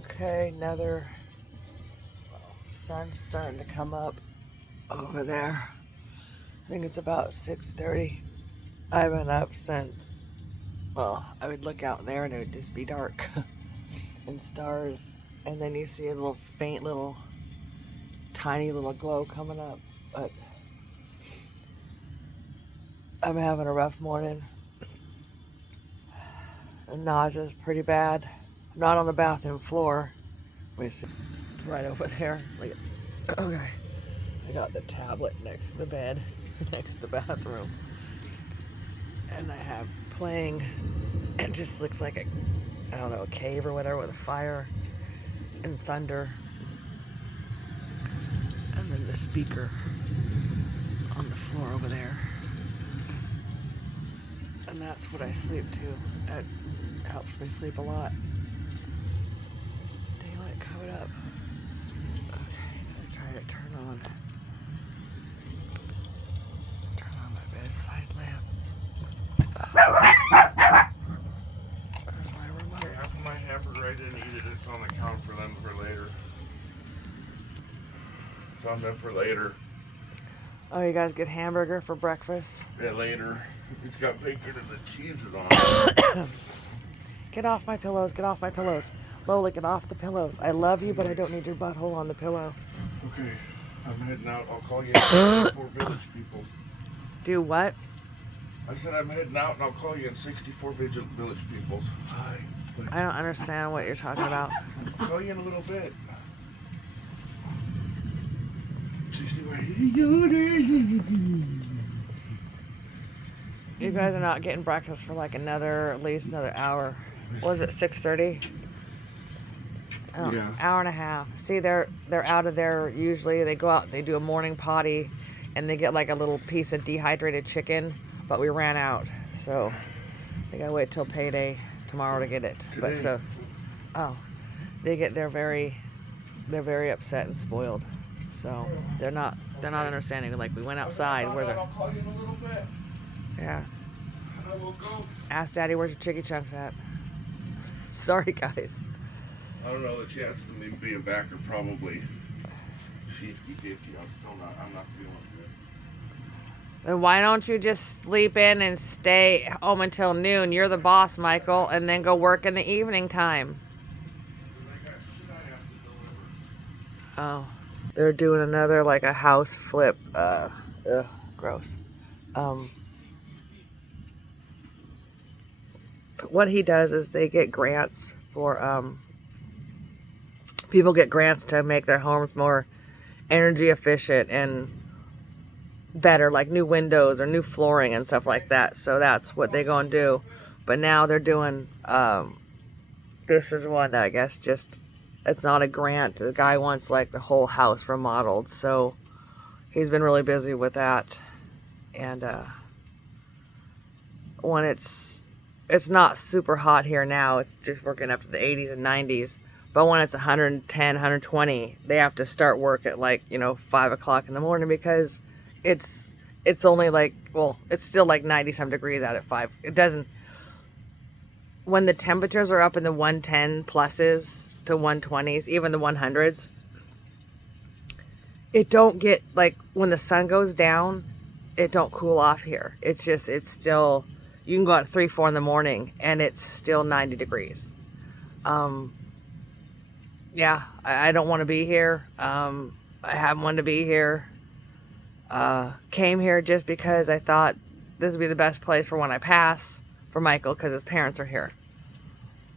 Okay, another sun's starting to come up over there. I think it's about 6:30. I've been up since, well, I would look out there and it would just be dark and stars. And then you see a little faint little, tiny little glow coming up. But I'm having a rough morning. The nausea's pretty bad. I'm not on the bathroom floor. Let me see. It's right over there. Like, okay. I got the tablet next to the bed, next to the bathroom. And I have playing. It just looks like I don't know, a cave or whatever with a fire and thunder. And then the speaker on the floor over there. And that's what I sleep to. It helps me sleep a lot. Daylight coming up. Okay, I'm gonna try to turn on my bedside lamp. Where's my remote? Half of my hamburger, I didn't eat it. It's on the counter for them for later. It's on them for later. Oh, you guys get hamburger for breakfast? Yeah, later. It's got bacon and the cheese is on it. Get off my pillows, get off my pillows. Lola, get off the pillows. I love you, but I don't need your butthole on the pillow. Okay, I'm heading out. I'll call you in 64 Village Peoples. Do what? I said I'm heading out and I'll call you in 64 Village Peoples. Hi. I don't understand what you're talking about. I'll call you in a little bit. 64. You guys are not getting breakfast for like at least another hour. What was it, 6:30? Oh, Yeah. Hour and a half. See, they're out of there usually. They go out, they do a morning potty, and they get like a little piece of dehydrated chicken, but we ran out. So they gotta wait till payday tomorrow to get it. Today. But so, oh, they're very upset and spoiled. So they're not understanding. Like, we went outside. I'll call you in a little bit. Yeah. I will go. Ask Daddy where's your chicky chunks at. Sorry, guys. I don't know, the chance of me being back are probably 50-50. I'm not feeling good. Then why don't you just sleep in and stay home until noon? You're the boss, Michael, and then go work in the evening time. I got shit I have to deliver. Oh. They're doing another, like, a house flip. Gross. But what he does is they get grants for, people get grants to make their homes more energy efficient and better, like new windows or new flooring and stuff like that. So that's what they go and do. But now they're doing, this is one that I guess just, it's not a grant. The guy wants like the whole house remodeled. So he's been really busy with that. And when it's not super hot here now, it's just working up to the 80s and 90s. But when it's 110, 120, they have to start work at like, 5 o'clock in the morning because it's only like, well, it's still like 90 some degrees out at 5. It doesn't, when the temperatures are up in the 110 pluses to 120s, even the 100s, it don't get, like, when the sun goes down, it don't cool off here. It's still, you can go out at 3, 4 in the morning and it's still 90 degrees. Yeah, I don't want to be here. I haven't wanted to be here. Came here just because I thought this would be the best place for when I pass for Michael, because his parents are here.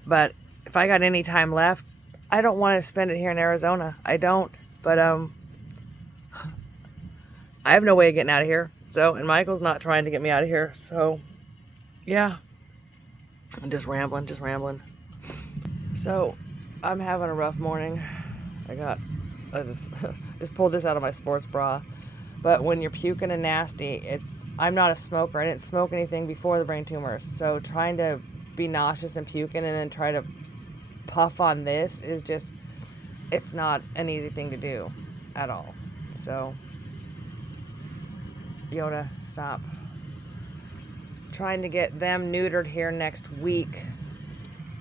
But if I got any time left, I don't want to spend it here in Arizona. I don't. But I have no way of getting out of here. So, and Michael's not trying to get me out of here. So, yeah. I'm just rambling. So, I'm having a rough morning. I just pulled this out of my sports bra. But when you're puking and nasty, I'm not a smoker. I didn't smoke anything before the brain tumors. So trying to be nauseous and puking and then try to puff on this is just, it's not an easy thing to do at all. So, Yoda, stop. Trying to get them neutered here next week.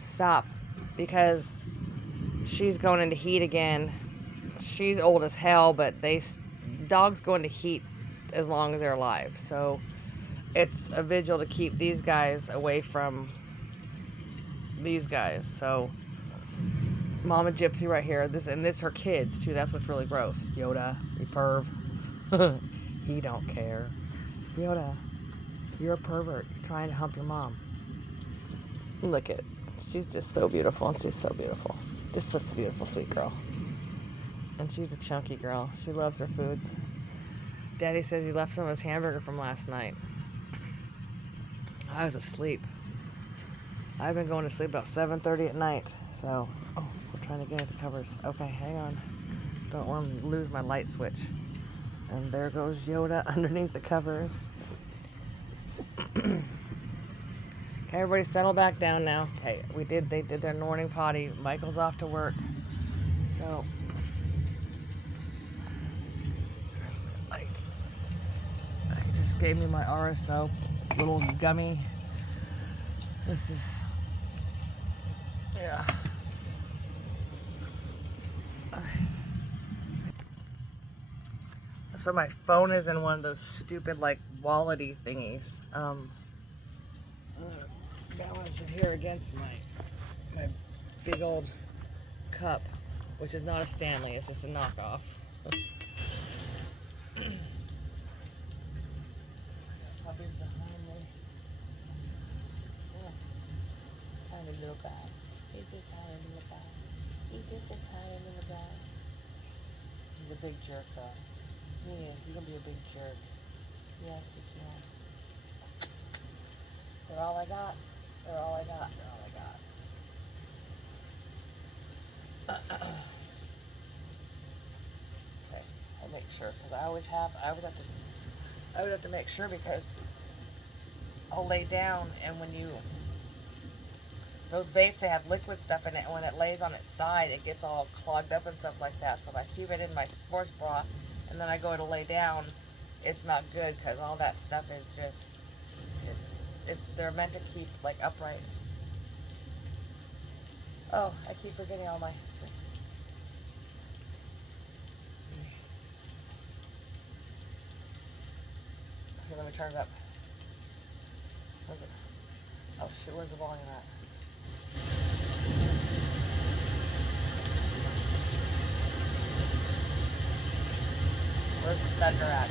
Stop. Because she's going into heat again. She's old as hell, but dogs go into heat as long as they're alive. So it's a vigil to keep these guys away from these guys. So Mama Gypsy right here. This her kids too. That's what's really gross. Yoda, you perv. He don't care. Yoda, you're a pervert. You're trying to hump your mom. Look at, she's just so beautiful, and she's so beautiful. Just such a beautiful, sweet girl. And she's a chunky girl. She loves her foods. Daddy says he left some of his hamburger from last night. I was asleep. I've been going to sleep about 7:30 at night. So, oh, we're trying to get at the covers. Okay, hang on. Don't want to lose my light switch. And there goes Yoda underneath the covers. Okay, everybody settle back down now. Okay, they did their morning potty. Michael's off to work. So, light. He just gave me my RSO little gummy. This is, yeah. So my phone is in one of those stupid like wallety thingies. Balance it here against my big old cup, which is not a Stanley. It's just a knockoff. Puppy's behind me. Oh, tiny little guy. He's just a tiny little guy. He's just a tiny little guy. He's a big jerk though. Yeah, you can be a big jerk. Yes, you can. They're all I got. They're all I got. They're all I got. Okay, I'll make sure because I always have to make sure because I'll lay down and when those vapes, they have liquid stuff in it, and when it lays on its side, it gets all clogged up and stuff like that. So if I keep it in my sports bra and then I go to lay down, it's not good because all that stuff is just, they're meant to keep like upright. Oh, I keep forgetting all my. Okay, let me turn it up. Where's it? Oh shit, where's the volume at? Where's the thunder at?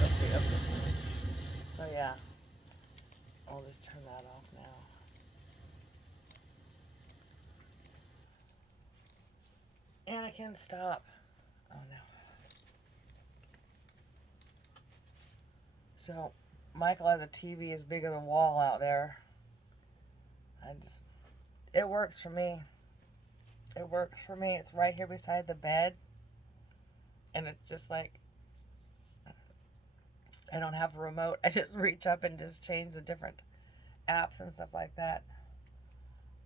Let's see. So yeah, I'll just turn that off now. Anakin, stop. Oh no. So, Michael has a TV as big as a wall out there. It works for me. It works for me. It's right here beside the bed. And it's just like, I don't have a remote. I just reach up and just change the different apps and stuff like that.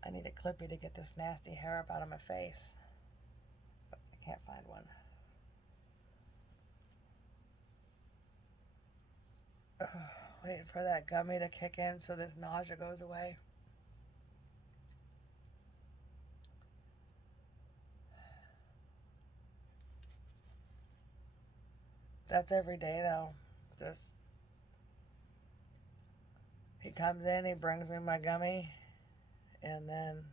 I need a clippy to get this nasty hair up out of my face. But I can't find one. Waiting for that gummy to kick in so this nausea goes away. That's every day though. Just he comes in, he brings me my gummy, and then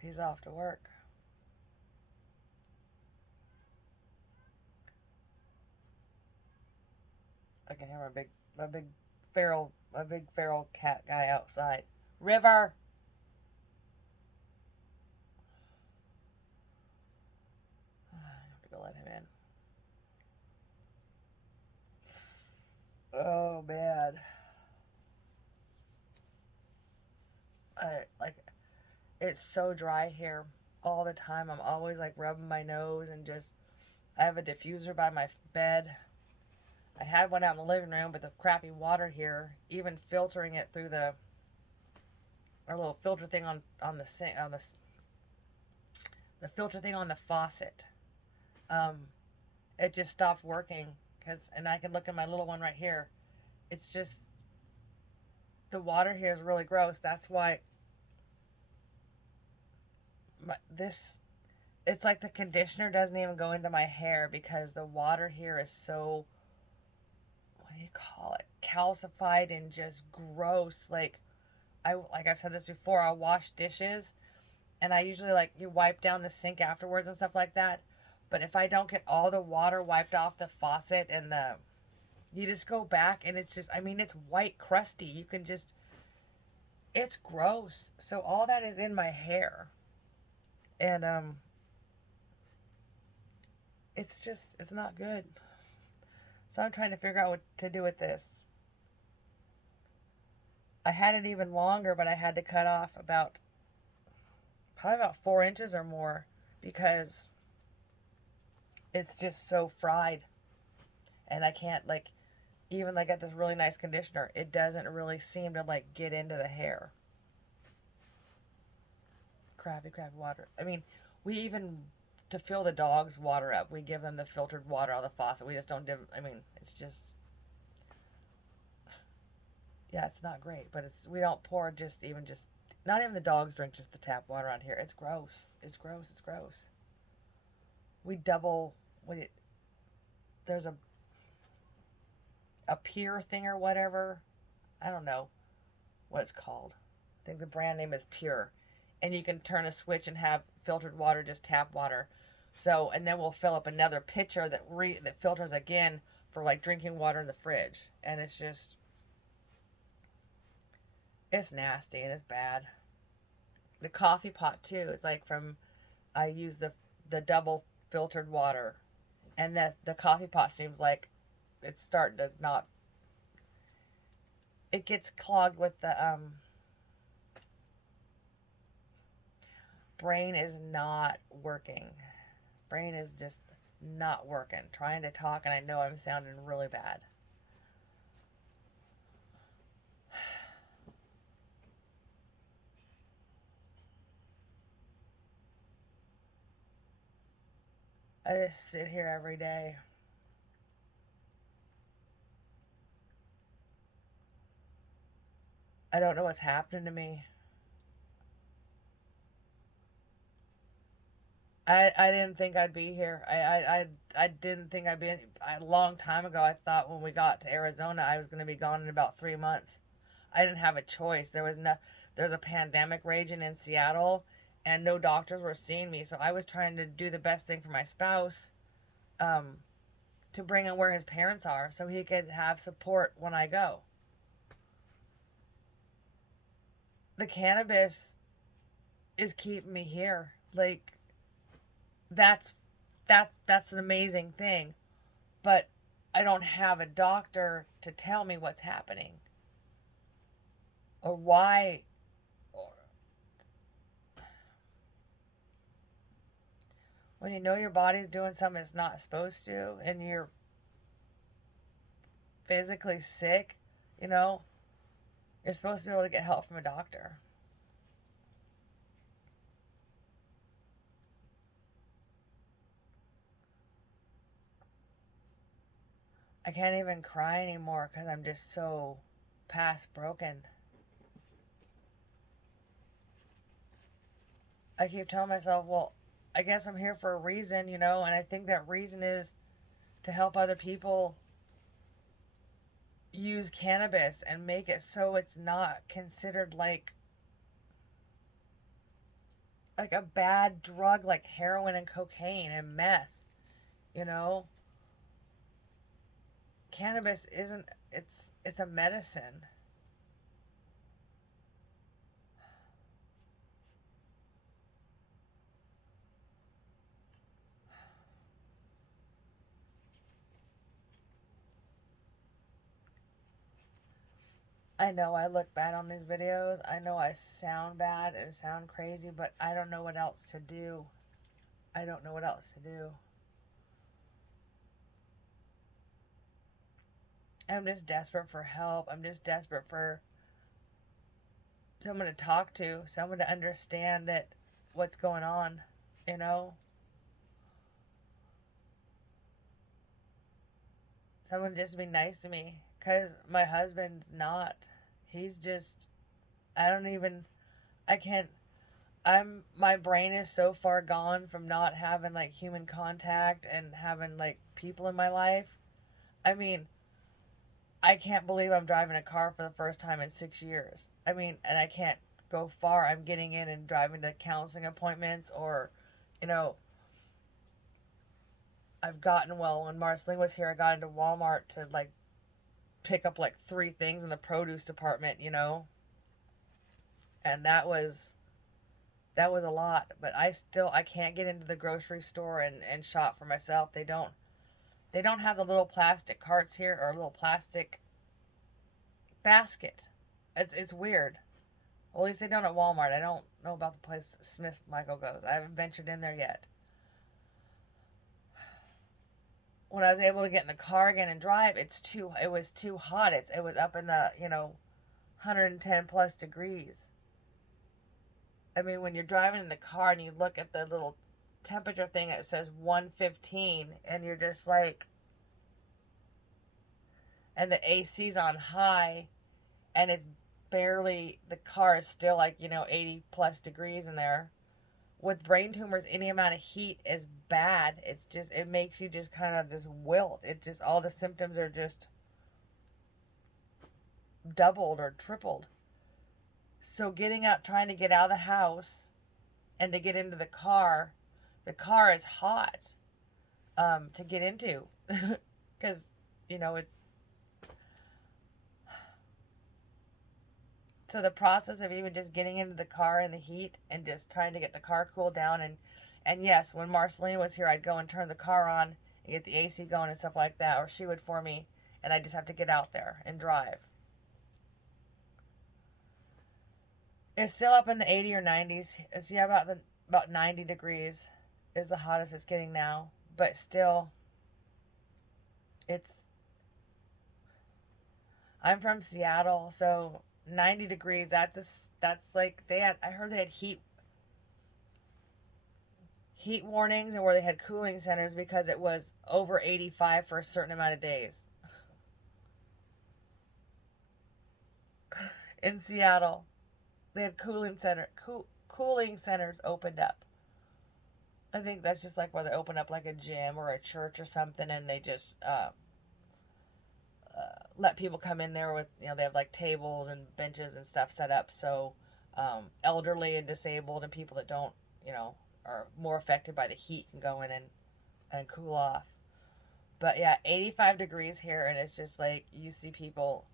he's off to work. I can hear my big feral cat guy outside. River. I have to go let him in. Oh man. It's so dry here all the time. I'm always like rubbing my nose and just, I have a diffuser by my bed. I had one out in the living room, but the crappy water here, even filtering it through our little filter thing on the sink, the filter thing on the faucet, it just stopped working. And I can look at my little one right here. It's just, the water here is really gross. That's why it's like the conditioner doesn't even go into my hair because the water here is so, what do you call it, calcified and just gross. Like I've said this before, I'll wash dishes and I usually like you wipe down the sink afterwards and stuff like that. But if I don't get all the water wiped off the faucet and you just go back and it's just, I mean, it's white crusty. You can just, it's gross. So all that is in my hair. And it's not good. So I'm trying to figure out what to do with this. I had it even longer, but I had to cut off probably about 4 inches or more because it's just so fried. And I can't, like, even like get this really nice conditioner, it doesn't really seem to like get into the hair. Crappy water. I mean, we even, to fill the dogs water up, we give them the filtered water out of the faucet. We just don't give, I mean, it's just, yeah, it's not great, but we don't pour just, not even the dogs drink just the tap water on here. It's gross. It's gross. There's a Pure thing or whatever. I don't know what it's called. I think the brand name is Pure. And you can turn a switch and have filtered water, just tap water. So, and then we'll fill up another pitcher that filters again for like drinking water in the fridge. And it's just, it's nasty and it's bad. The coffee pot too. It's like I use the double filtered water. And the coffee pot seems like it's starting to not, it gets clogged with the brain is not working. Brain is just not working. Trying to talk and I know I'm sounding really bad. I just sit here every day. I don't know what's happening to me. I didn't think I'd be here. I didn't think I'd be a long time ago. I thought when we got to Arizona, I was going to be gone in about 3 months. I didn't have a choice. There's a pandemic raging in Seattle, and no doctors were seeing me. So I was trying to do the best thing for my spouse, to bring him where his parents are, so he could have support when I go. The cannabis is keeping me here. Like, that's an amazing thing, but I don't have a doctor to tell me what's happening or why. When you know your body's doing something it's not supposed to and you're physically sick, you're supposed to be able to get help from a doctor. I can't even cry anymore because I'm just so past broken. I keep telling myself, well, I guess I'm here for a reason, and I think that reason is to help other people use cannabis and make it so it's not considered like a bad drug like heroin and cocaine and meth, Cannabis isn't, it's a medicine. I know I look bad on these videos. I know I sound bad and sound crazy, but I don't know what else to do. I don't know what else to do. I'm just desperate for help. I'm just desperate for someone to talk to, someone to understand that what's going on, Someone just be nice to me, because my husband's not. He's just, I don't even, I can't, my brain is so far gone from not having like human contact and having like people in my life. I mean, I can't believe I'm driving a car for the first time in 6 years. I mean, and I can't go far. I'm getting in and driving to counseling appointments, or, you know, well, when Marceline was here, I got into Walmart to like pick up like 3 things in the produce department, you know, and that was a lot. But I can't get into the grocery store and shop for myself. They don't have the little plastic carts here, or a little plastic basket. It's weird. Well, at least they don't at Walmart. I don't know about the place Smith Michael goes. I haven't ventured in there yet. When I was able to get in the car again and drive, it was too hot. It was up in the 110 plus degrees. I mean, when you're driving in the car and you look at the little temperature thing, it says 115, and you're just like, and the AC's on high, and it's barely, the car is still like 80 plus degrees in there. With brain tumors, any amount of heat is bad. It makes you just kind of just wilt. All the symptoms are just doubled or tripled. So getting out, trying to get out of the house and to get into the car is hot to get into because it's, so the process of even just getting into the car in the heat and just trying to get the car cooled down, and yes, when Marceline was here, I'd go and turn the car on and get the AC going and stuff like that, or she would for me, and I just have to get out there and drive. It's still up in the 80 or 90s. It's about 90 degrees is the hottest it's getting now, but still, I'm from Seattle, so 90 degrees, that's like, I heard they had heat warnings, and where they had cooling centers because it was over 85 for a certain amount of days. In Seattle, they had cooling centers opened up. I think that's just like where they open up like a gym or a church or something, and they just let people come in there with, they have like tables and benches and stuff set up, so elderly and disabled and people that don't, are more affected by the heat can go in and cool off. But yeah, 85 degrees here, and it's just like, you see people.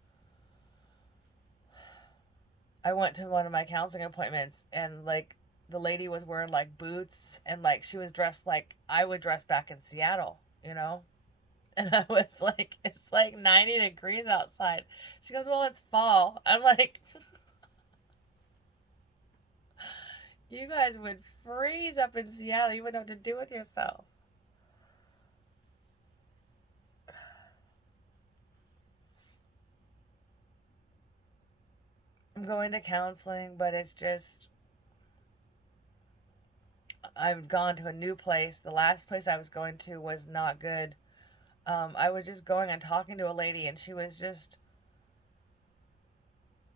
I went to one of my counseling appointments, and like, the lady was wearing like boots, and like, she was dressed like I would dress back in Seattle, And I was like, it's like 90 degrees outside. She goes, well, it's fall. I'm like, you guys would freeze up in Seattle. You wouldn't know what to do with yourself. I'm going to counseling, but it's just, I've gone to a new place. The last place I was going to was not good. I was just going and talking to a lady, and she was just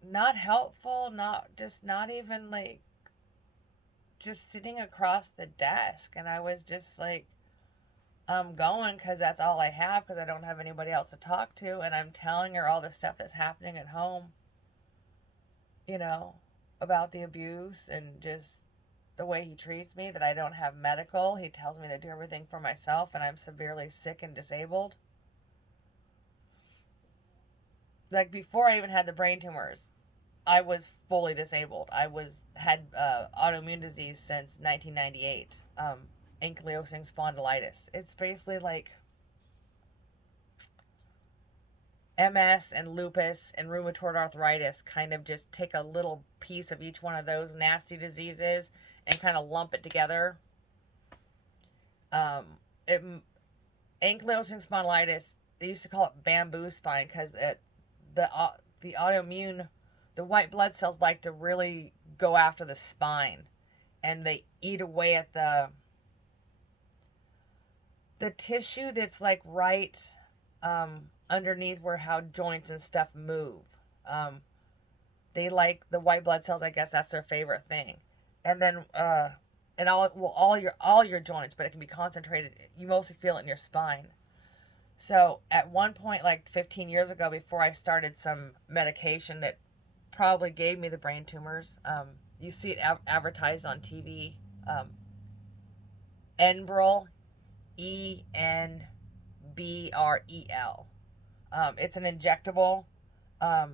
not helpful, not even like, just sitting across the desk, and I was just like, I'm going because that's all I have, because I don't have anybody else to talk to, and I'm telling her all the stuff that's happening at home, about the abuse and just the way he treats me, that I don't have medical. He tells me to do everything for myself, and I'm severely sick and disabled. Like, before I even had the brain tumors, I was fully disabled. Had autoimmune disease since 1998, ankylosing spondylitis. It's basically like MS and lupus and rheumatoid arthritis, kind of just take a little piece of each one of those nasty diseases and kind of lump it together. Ankylosing spondylitis, they used to call it bamboo spine, because the autoimmune, the white blood cells like to really go after the spine, and they eat away at the tissue that's like right underneath where how joints and stuff move. They like the white blood cells. I guess that's their favorite thing. And then and all your joints, but it can be concentrated. You mostly feel it in your spine. So at one point, like 15 years ago, before I started some medication that probably gave me the brain tumors, you see it advertised on TV. Enbrel, Enbrel. It's an injectable. Um,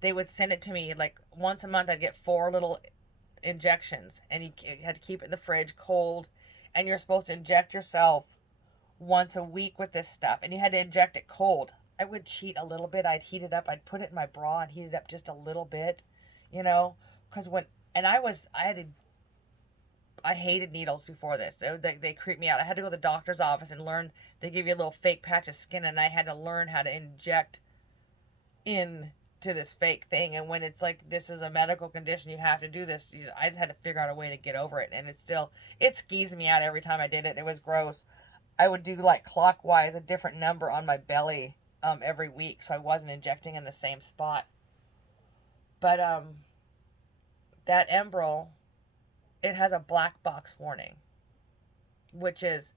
they would send it to me like once a month. I'd get 4 little injections, and you had to keep it in the fridge cold. And you're supposed to inject yourself once a week with this stuff, and you had to inject it cold. I would cheat a little bit. I'd heat it up. I'd put it in my bra and heat it up just a little bit, you know, because when and I hated needles before this. They creeped me out. I had to go to the doctor's office and learn. They give you a little fake patch of skin, and I had to learn how to inject in to this fake thing. And when it's like, this is a medical condition, you have to do this. I just had to figure out a way to get over it. And it skeezed me out every time I did it. It was gross. I would do like clockwise a different number on my belly every week, so I wasn't injecting in the same spot. But that Enbrel, it has a black box warning, which is,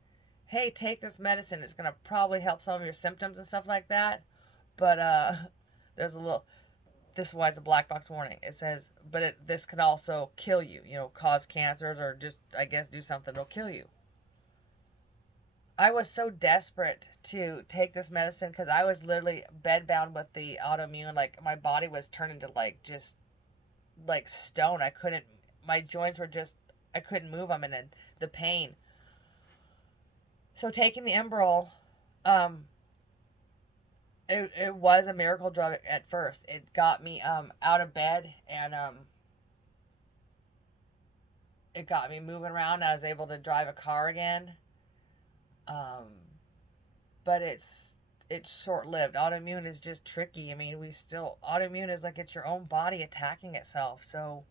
hey, take this medicine. It's going to probably help some of your symptoms and stuff like that. But there's this is why it's a black box warning. It says, but this could also kill you, cause cancers, or just, I guess, do something that'll kill you. I was so desperate to take this medicine because I was literally bedbound with the autoimmune. Like, my body was turned into just like stone. My joints were I couldn't move them, and the pain. So taking the Enbrel, it was a miracle drug at first. It got me out of bed, and it got me moving around. I was able to drive a car again. But it's short-lived. Autoimmune is just tricky. I mean, autoimmune is like it's your own body attacking itself. So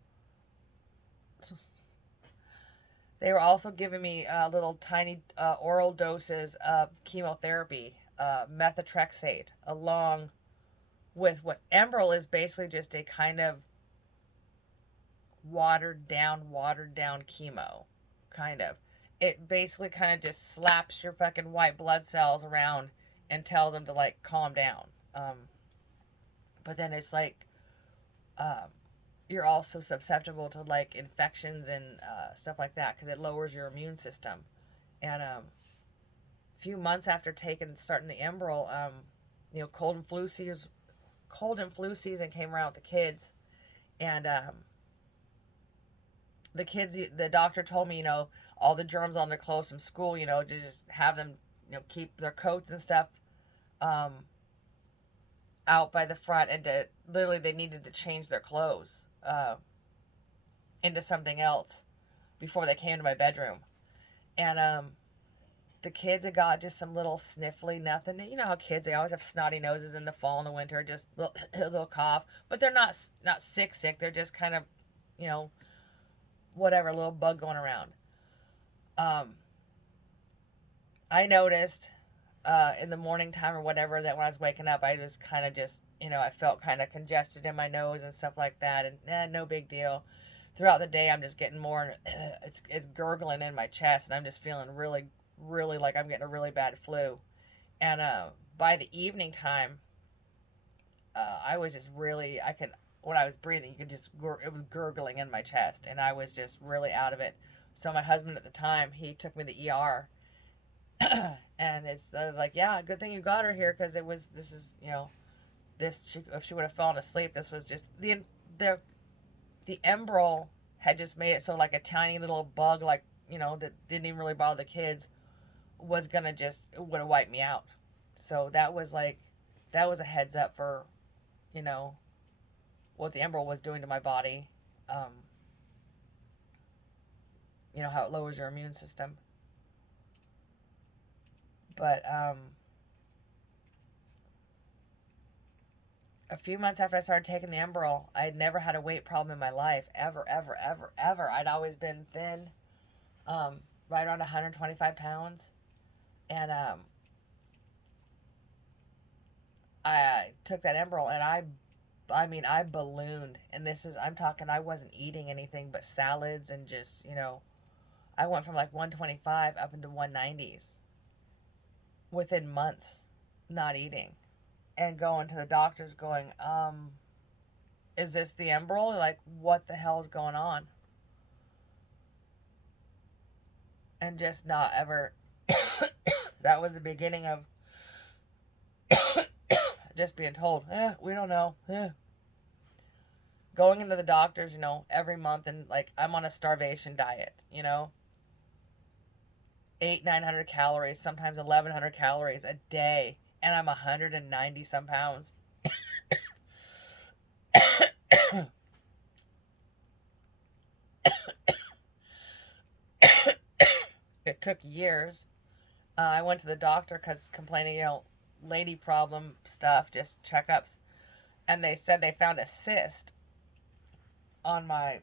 they were also giving me little tiny oral doses of chemotherapy, methotrexate, along with what Enbrel is basically just a kind of watered down chemo, kind of. It basically kind of just slaps your fucking white blood cells around and tells them to calm down. But then it's you're also susceptible to infections and stuff like that because it lowers your immune system. And a few months after starting the Enbrel, cold and flu season came around with the kids, and the doctor told me, all the germs on their clothes from school, to just have them, keep their coats and stuff out by the front, and literally they needed to change their clothes into something else before they came to my bedroom. And the kids had got just some little sniffly nothing. You know how kids, they always have snotty noses in the fall and the winter, just a little cough. But they're not sick. They're just kind of, whatever, a little bug going around. I noticed in the morning time or whatever that when I was waking up, I was kind of I felt kind of congested in my nose and stuff like that, and no big deal. Throughout the day, I'm just getting more, it's gurgling in my chest, and I'm just feeling really, really like I'm getting a really bad flu. And by the evening time, I was just really, when I was breathing, you could just, it was gurgling in my chest, and I was just really out of it. So my husband at the time, he took me to the ER, and I was like, yeah, good thing you got her here, because if she would have fallen asleep, this was just, the Enbrel had just made it so a tiny little bug, that didn't even really bother the kids, was gonna it would have wiped me out. So that was a heads up for, what the Enbrel was doing to my body. How it lowers your immune system. But a few months after I started taking the Enbrel, I had never had a weight problem in my life, ever, ever, ever, ever. I'd always been thin, right around 125 pounds, and I took that Enbrel, and I mean, I ballooned. And I'm talking, I wasn't eating anything but salads and just, I went from like 125 up into 190s within months, not eating. And going to the doctors going, is this the Enbrel? Like, what the hell is going on? And just not ever. That was the beginning of just being told, we don't know. Going into the doctors, every month, and like, I'm on a starvation diet, 900 calories, sometimes 1,100 calories a day, and I'm 190 some pounds. It took years. I went to the doctor because complaining, lady problem stuff, just checkups. And they said they found a cyst on my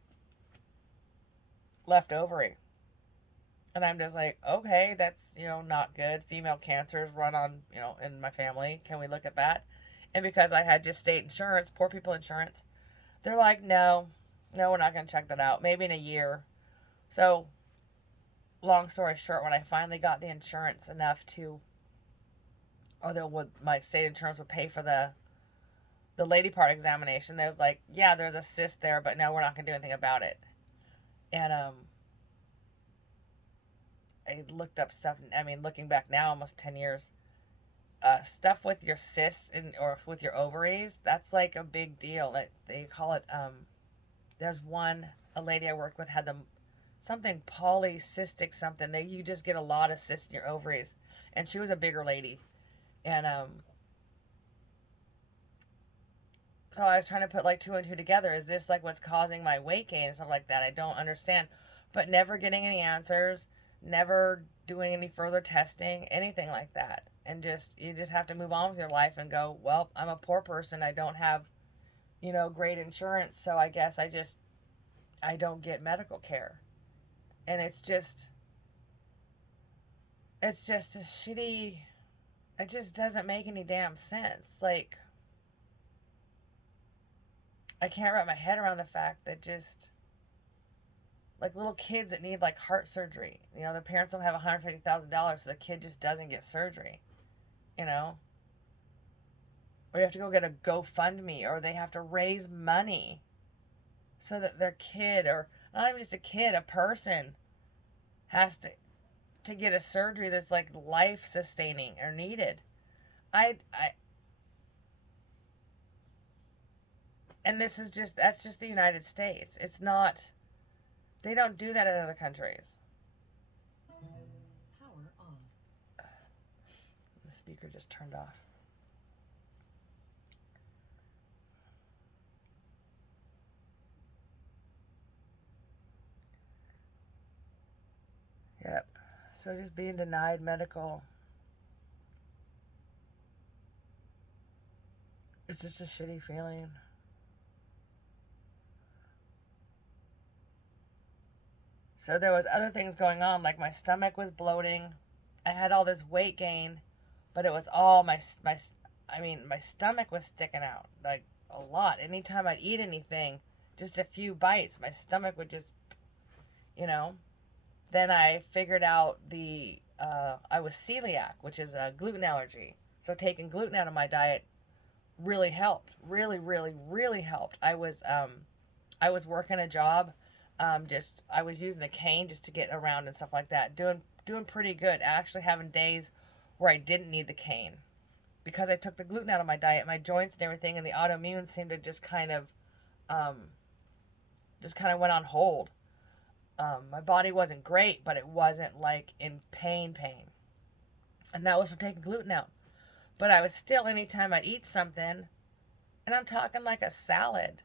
left ovary. And I'm just like, okay, that's, not good. Female cancers run on, in my family. Can we look at that? And because I had just state insurance, poor people insurance, they're like, no, we're not going to check that out. Maybe in a year. So, long story short, when I finally got the insurance enough to, my state insurance would pay for the lady part examination, there was like, yeah, there's a cyst there, but no, we're not going to do anything about it. And I looked up stuff, looking back now, almost 10 years, stuff with your cysts or with your ovaries, that's like a big deal. That they call it, there's a lady I worked with had something polycystic something. You just get a lot of cysts in your ovaries. And she was a bigger lady. And so I was trying to put like 2 and 2 together. Is this like what's causing my weight gain and stuff like that? I don't understand. But never getting any answers, never doing any further testing, anything like that. And you just have to move on with your life and go, well, I'm a poor person. I don't have, great insurance. So I guess I don't get medical care. And it's just a shitty, it just doesn't make any damn sense. Like, I can't wrap my head around the fact that just, like, little kids that need, like, heart surgery. Their parents don't have $150,000, so the kid just doesn't get surgery, Or you have to go get a GoFundMe, or they have to raise money so that their kid, or not even just a kid, a person has to get a surgery that's, like, life-sustaining or needed. And that's just the United States. It's not, they don't do that in other countries. Power on. The speaker just turned off. Yep. So just being denied medical, it's just a shitty feeling. So there was other things going on, like my stomach was bloating. I had all this weight gain, but it was all my stomach was sticking out, like, a lot. Anytime I'd eat anything, just a few bites, my stomach would just, Then I figured out I was celiac, which is a gluten allergy. So taking gluten out of my diet really helped. Really, really, really helped. I was working a job. I was using a cane just to get around and stuff like that. Doing pretty good. Actually having days where I didn't need the cane. Because I took the gluten out of my diet, my joints and everything, and the autoimmune seemed to just kind of went on hold. My body wasn't great, but it wasn't like in pain. And that was from taking gluten out. But I was still, anytime I'd eat something, and I'm talking like a salad,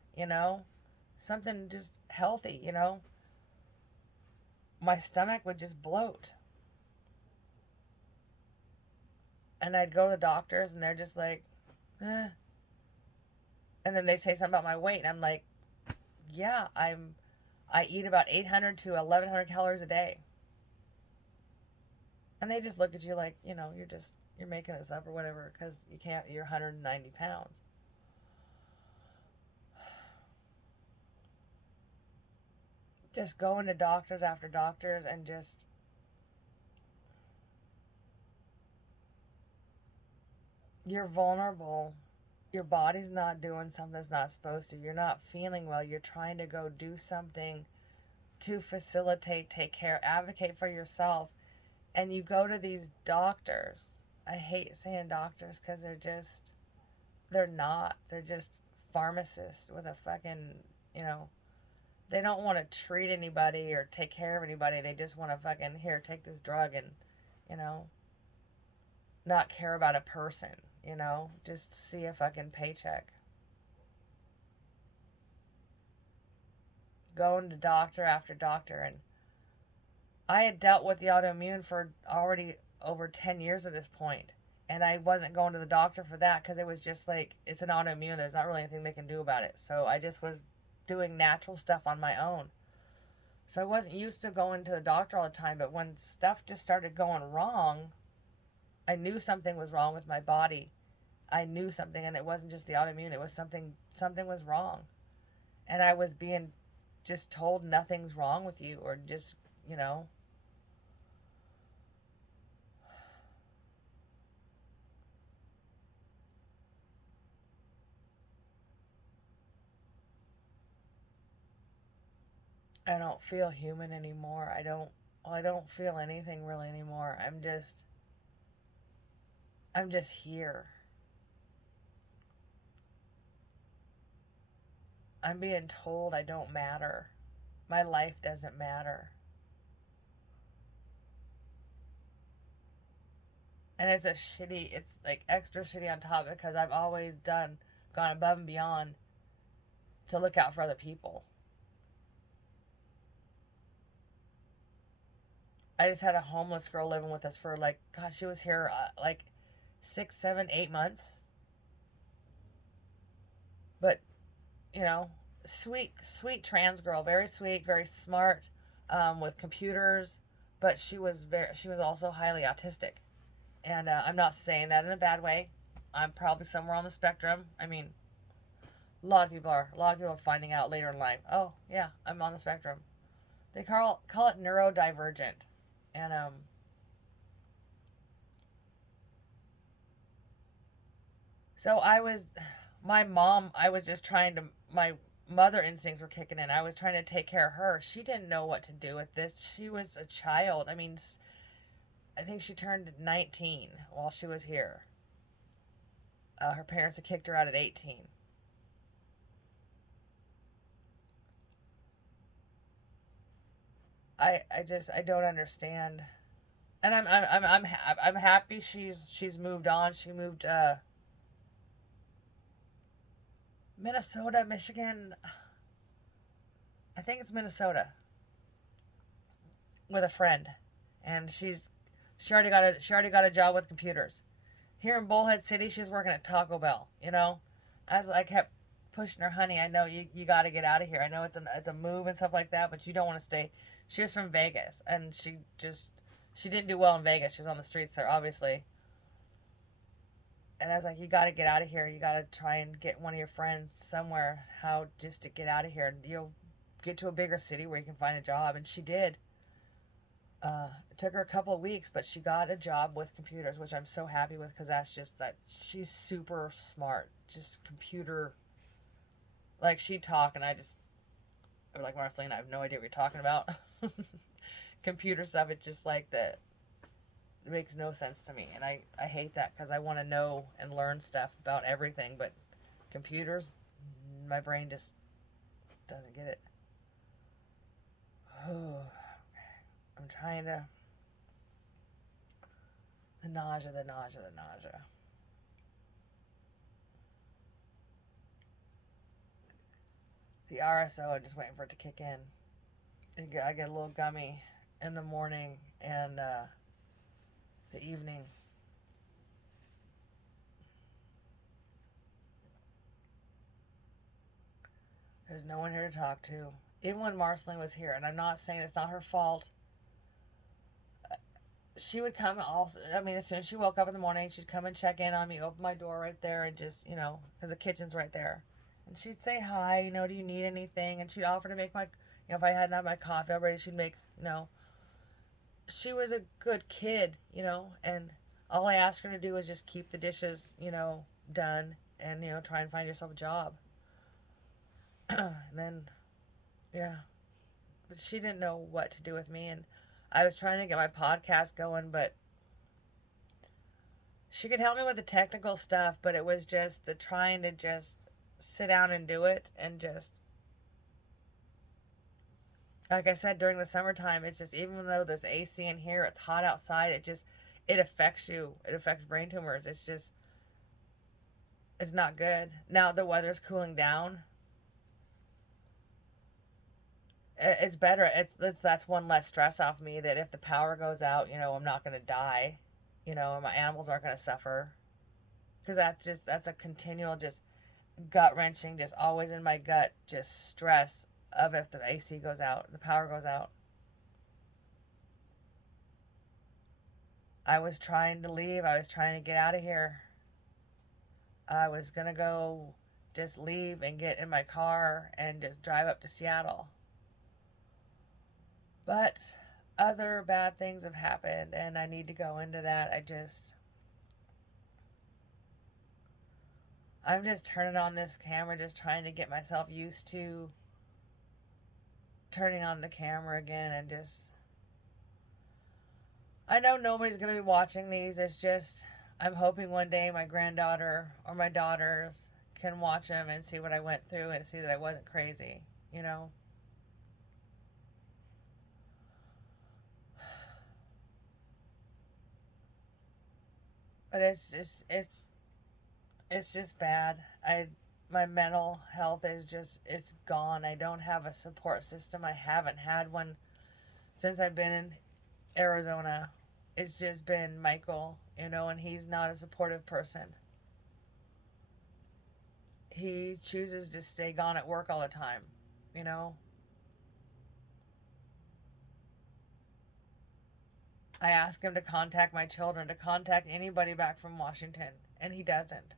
something just healthy, my stomach would just bloat. And I'd go to the doctors, and they're just like, eh. And then they say something about my weight, and I'm like, yeah, I eat about 800 to 1,100 calories a day. And they just look at you like, you're making this up or whatever, because you're 190 pounds. just going to doctors after doctors and just you're vulnerable. Your body's not doing something it's not supposed to. You're not feeling well. You're trying to go do something to facilitate, take care, advocate for yourself. And you go to these doctors. I hate saying doctors because they're not. They're just pharmacists with a fucking, they don't want to treat anybody or take care of anybody. They just want to fucking, here, take this drug and, you know, not care about a person, just see a fucking paycheck. Going to doctor after doctor, and I had dealt with the autoimmune for already over 10 years at this point, and I wasn't going to the doctor for that because it was just like, it's an autoimmune, there's not really anything they can do about it. So I just was doing natural stuff on my own. So I wasn't used to going to the doctor all the time, but when stuff just started going wrong, I knew something was wrong with my body. I knew something, and it wasn't just the autoimmune, it was something was wrong. And I was being just told nothing's wrong with you, or just, I don't feel human anymore. I don't feel anything really anymore. I'm just here. I'm being told I don't matter. My life doesn't matter. And it's like extra shitty on top because I've always gone above and beyond to look out for other people. I just had a homeless girl living with us for she was here 6, 7, 8 months. But, sweet trans girl, very sweet, very smart, with computers, but she was also highly autistic. And I'm not saying that in a bad way. I'm probably somewhere on the spectrum. I mean, a lot of people are finding out later in life, oh yeah, I'm on the spectrum. They call it neurodivergent. And so I was just my mother instincts were kicking in. I was trying to take care of her. She didn't know what to do with this. She was a child. I mean, I think she turned 19 while she was here. Her parents had kicked her out at 18. I don't understand. And I'm happy she's moved on. She moved Minnesota, Michigan. I think it's Minnesota, with a friend, and she already got a job with computers. Here in Bullhead City, she's working at Taco Bell. As I kept pushing her, honey, I know you got to get out of here. I know it's a move and stuff like that, but you don't want to stay. She was from Vegas, and she didn't do well in Vegas. She was on the streets there, obviously. And I was like, you got to get out of here. You got to try and get one of your friends somewhere, just to get out of here. And you'll get to a bigger city where you can find a job. And she did. It took her a couple of weeks, but she got a job with computers, which I'm so happy with, because that she's super smart. Just computer. Like, she'd talk, and I'd be like, Marceline, I have no idea what you're talking about. Computer stuff, it's just like that. It makes no sense to me, and I hate that, because I want to know and learn stuff about everything, but computers, my brain just doesn't get it. I'm trying to... The nausea. The RSO, I'm just waiting for it to kick in. I get a little gummy in the morning and the evening. There's no one here to talk to. Even when Marceline was here, and I'm not saying it's not her fault, she would come also. I mean, as soon as she woke up in the morning, she'd come and check in on me, open my door right there, and just, because the kitchen's right there. And she'd say hi, do you need anything? And she'd offer to make You know, if I hadn't had my coffee already, she'd make, she was a good kid, and all I asked her to do was just keep the dishes, done and, try and find yourself a job. And then, yeah, but she didn't know what to do with me. And I was trying to get my podcast going, but she could help me with the technical stuff, but it was just the trying to just sit down and do it. And just, like I said, during the summertime, it's just, even though there's AC in here, it's hot outside, it affects you. It affects brain tumors. It's not good. Now the weather's cooling down. It's better. That's one less stress off me, that if the power goes out, I'm not going to die, and my animals aren't going to suffer. Because that's a continual, just gut wrenching, just always in my gut, just stress of if the AC goes out, the power goes out. I was trying to leave. I was trying to get out of here. I was going to go just leave and get in my car and just drive up to Seattle. But other bad things have happened, and I need to go into that. I'm just turning on this camera, just trying to get myself used to turning on the camera again, and just, I know nobody's going to be watching these. It's just, I'm hoping one day my granddaughter or my daughters can watch them and see what I went through and see that I wasn't crazy, But it's just bad. My mental health is just, it's gone. I don't have a support system. I haven't had one since I've been in Arizona. It's just been Michael, and he's not a supportive person. He chooses to stay gone at work all the time, I ask him to contact my children, to contact anybody back from Washington, and he doesn't.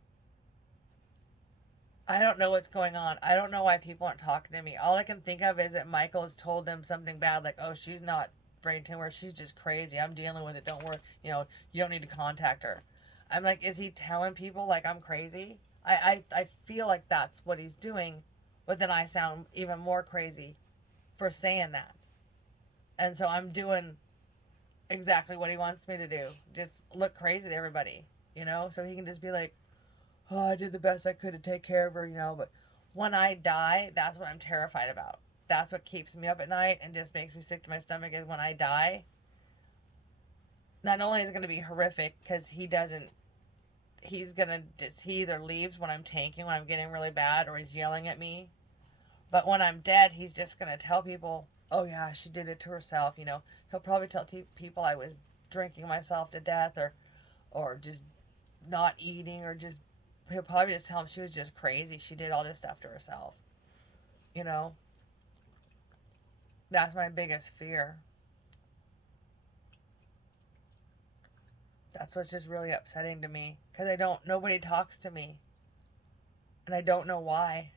I don't know what's going on. I don't know why people aren't talking to me. All I can think of is that Michael has told them something bad, like, oh, she's not brain tumor, she's just crazy, I'm dealing with it, don't worry, you don't need to contact her. I'm like, is he telling people like I'm crazy? I feel like that's what he's doing, but then I sound even more crazy for saying that. And so I'm doing exactly what he wants me to do. Just look crazy to everybody, so he can just be like, oh, I did the best I could to take care of her, but when I die, that's what I'm terrified about. That's what keeps me up at night and just makes me sick to my stomach, is when I die. Not only is it going to be horrific because he either leaves when I'm tanking, when I'm getting really bad, or he's yelling at me. But when I'm dead, he's just going to tell people, oh yeah, she did it to herself, He'll probably tell people I was drinking myself to death, or just not eating, or just, he'll probably just tell them she was just crazy. She did all this stuff to herself. That's my biggest fear. That's what's just really upsetting to me. Because nobody talks to me. And I don't know why.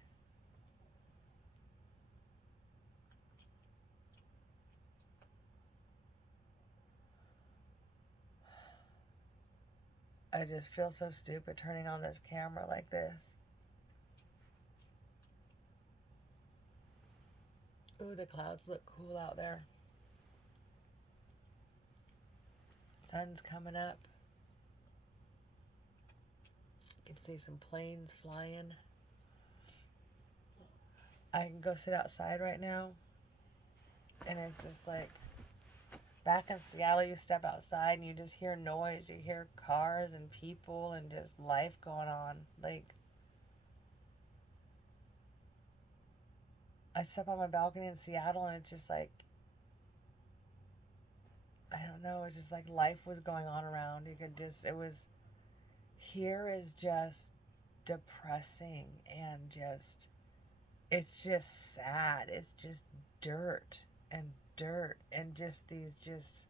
I just feel so stupid turning on this camera like this. Ooh, the clouds look cool out there. Sun's coming up. You can see some planes flying. I can go sit outside right now, and it's just like, back in Seattle, you step outside and you just hear noise. You hear cars and people and just life going on. Like, I step on my balcony in Seattle and it's just like, I don't know, it's just like life was going on around. Here is just depressing, and just, it's just sad. It's just dirt and just these, just,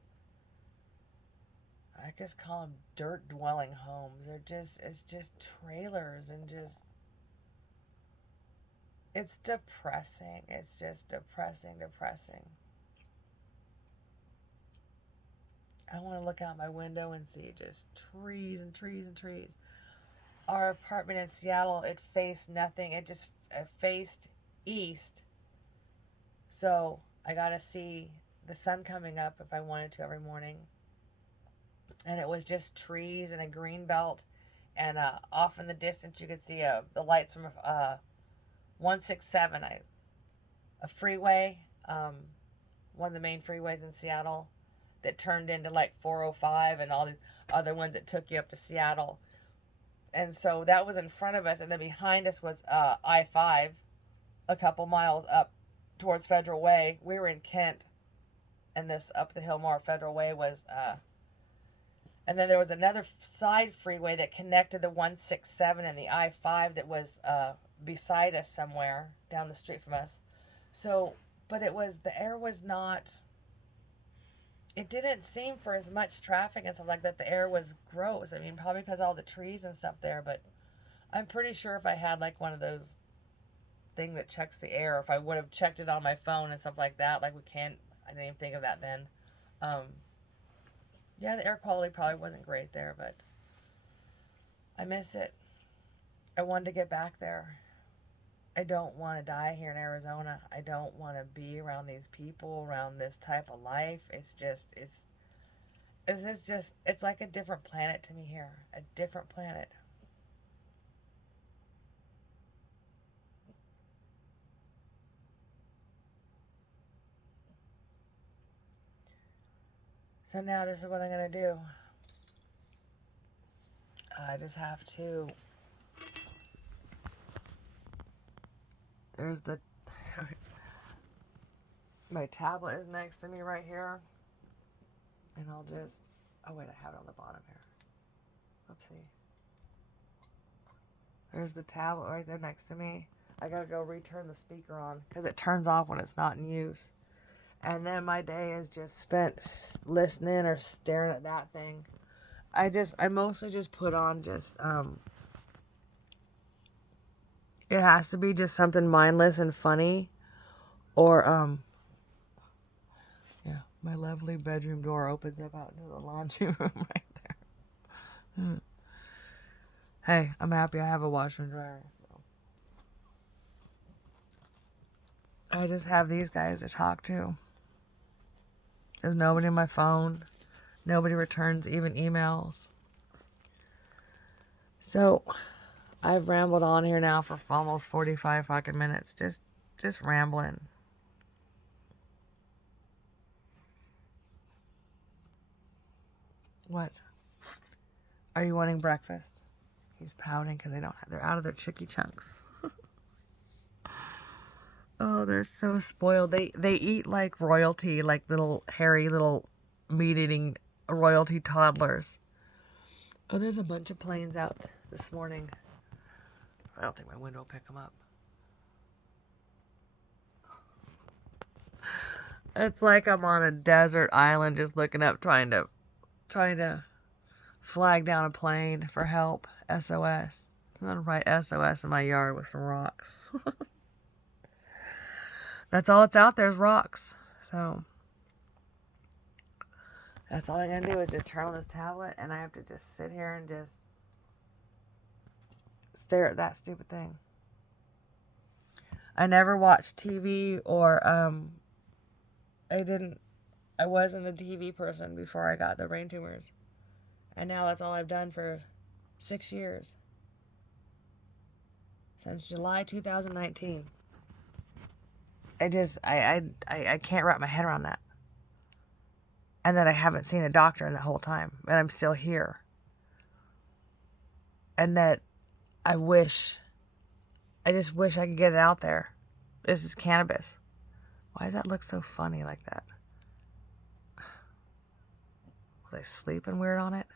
I just call them dirt dwelling homes. It's just trailers, and just, It's depressing. It's just depressing. I want to look out my window and see just trees and trees and trees. Our apartment in Seattle, it faced nothing. It faced east. So I got to see the sun coming up if I wanted to every morning. And it was just trees and a green belt. And off in the distance, you could see the lights from 167, a freeway, one of the main freeways in Seattle that turned into like 405 and all the other ones that took you up to Seattle. And so that was in front of us, and then behind us was I-5, a couple miles up towards Federal Way. We were in Kent, and this up the hill more Federal Way was, and then there was another side freeway that connected the 167 and the I-5 that was beside us somewhere down the street from us. So, but the air was not, it didn't seem for as much traffic and stuff like that. The air was gross. I mean, probably because all the trees and stuff there, but I'm pretty sure if I had like one of those thing that checks the air, if I would have checked it on my phone and stuff like that, like I didn't even think of that then. Yeah, the air quality probably wasn't great there, but I miss it. I wanted to get back there. I don't want to die here in Arizona. I don't want to be around these people, around this type of life. It's like a different planet to me here. A different planet. So now this is what I'm going to do. I just have to. There's my tablet is next to me right here. And I'll just, oh wait, I have it on the bottom here. Oopsie. There's the tablet right there next to me. I gotta go return the speaker on because it turns off when it's not in use. And then my day is just spent listening or staring at that thing. I mostly just put on it has to be just something mindless and funny, or yeah, my lovely bedroom door opens up out into the laundry room right there. Hey, I'm happy I have a washer and dryer. So. I just have these guys to talk to. There's nobody on my phone. Nobody returns even emails. So, I've rambled on here now for almost 45 fucking minutes. Just rambling. What? Are you wanting breakfast? He's pouting because they're out of their chicky chunks. Oh, they're so spoiled. They eat like royalty, like little hairy little meat-eating royalty toddlers. Oh, there's a bunch of planes out this morning. I don't think my window will pick them up. It's like I'm on a desert island just looking up trying to flag down a plane for help. SOS. I'm gonna write SOS in my yard with some rocks. That's all that's out there is rocks. So that's all I'm gonna do is just turn on this tablet, and I have to just sit here and just stare at that stupid thing. I never watched TV or I wasn't a TV person before I got the brain tumors. And now that's all I've done for 6 years. Since July 2019. I can't wrap my head around that. And that I haven't seen a doctor in the whole time. And I'm still here. And that I just wish I could get it out there. This is cannabis. Why does that look so funny like that? Was I sleeping weird on it?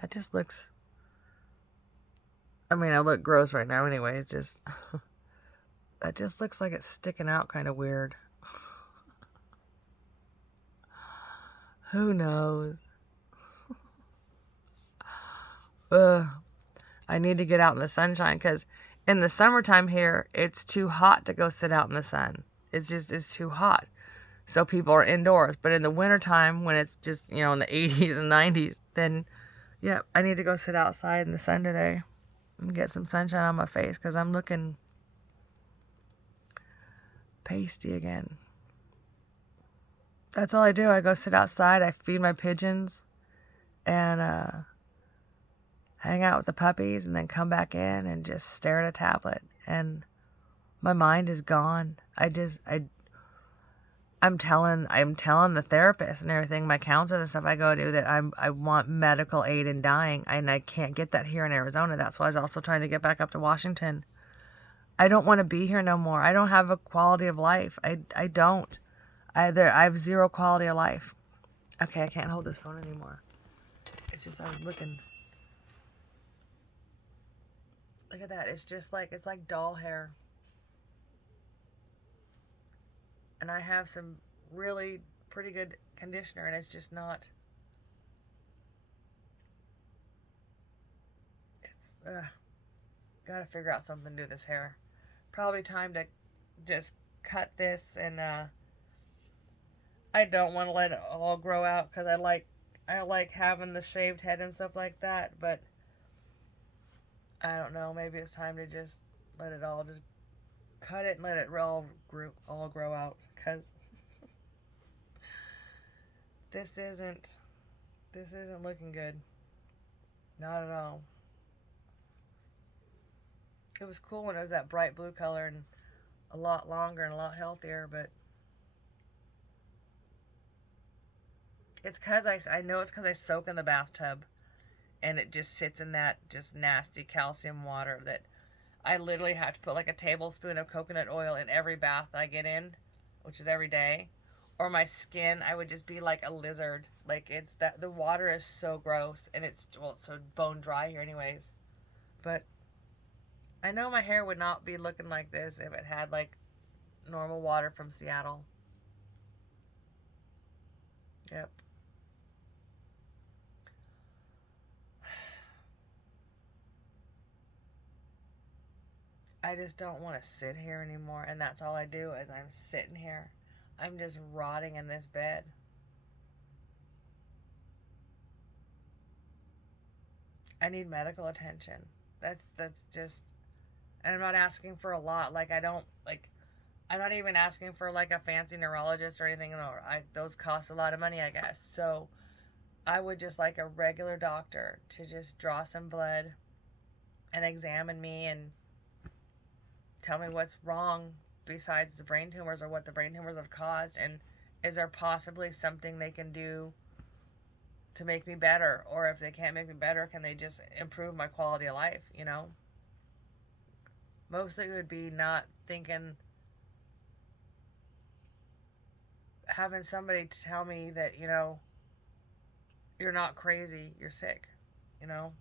That just looks... I mean, I look gross right now anyway. It's just... that just looks like it's sticking out kind of weird. Who knows? I need to get out in the sunshine because In the summertime here, it's too hot to go sit out in the sun. It's too hot. So people are indoors. But in the wintertime, when it's just, in the 80s and 90s, then, yeah, I need to go sit outside in the sun today and get some sunshine on my face because I'm looking pasty again. That's all I do. I go sit outside. I feed my pigeons and hang out with the puppies and then come back in and just stare at a tablet. And my mind is gone. I'm telling the therapist and everything, my counselor and stuff I go to, that I want medical aid in dying, and I can't get that here in Arizona. That's why I was also trying to get back up to Washington. I don't want to be here no more. I don't have a quality of life. I don't. I have zero quality of life. Okay, I can't hold this phone anymore. It's just, I was looking. Look at that. It's like doll hair. And I have some really pretty good conditioner, and it's just not. Gotta figure out something to do this hair. Probably time to just cut this, and I don't want to let it all grow out because I like having the shaved head and stuff like that, but I don't know, maybe it's time to just let it all, just cut it and let it all grow out, because this isn't looking good. Not at all. It was cool when it was that bright blue color and a lot longer and a lot healthier, but it's because I know it's because I soak in the bathtub and it just sits in that just nasty calcium water that I literally have to put like a tablespoon of coconut oil in every bath I get in, which is every day, or my skin, I would just be like a lizard. Like, it's that the water is so gross, and it's so bone dry here anyways. But I know my hair would not be looking like this if it had like normal water from Seattle. Yep. I just don't want to sit here anymore, and that's all I do is I'm sitting here. I'm just rotting in this bed. I need medical attention. That's just, and I'm not asking for a lot. Like, I'm not even asking for like a fancy neurologist or anything. No, those cost a lot of money, I guess. So I would just like a regular doctor to just draw some blood and examine me and tell me what's wrong besides the brain tumors, or what the brain tumors have caused, and is there possibly something they can do to make me better, or if they can't make me better, can they just improve my quality of life, Mostly it would be not thinking, having somebody tell me that, you're not crazy, you're sick, you know?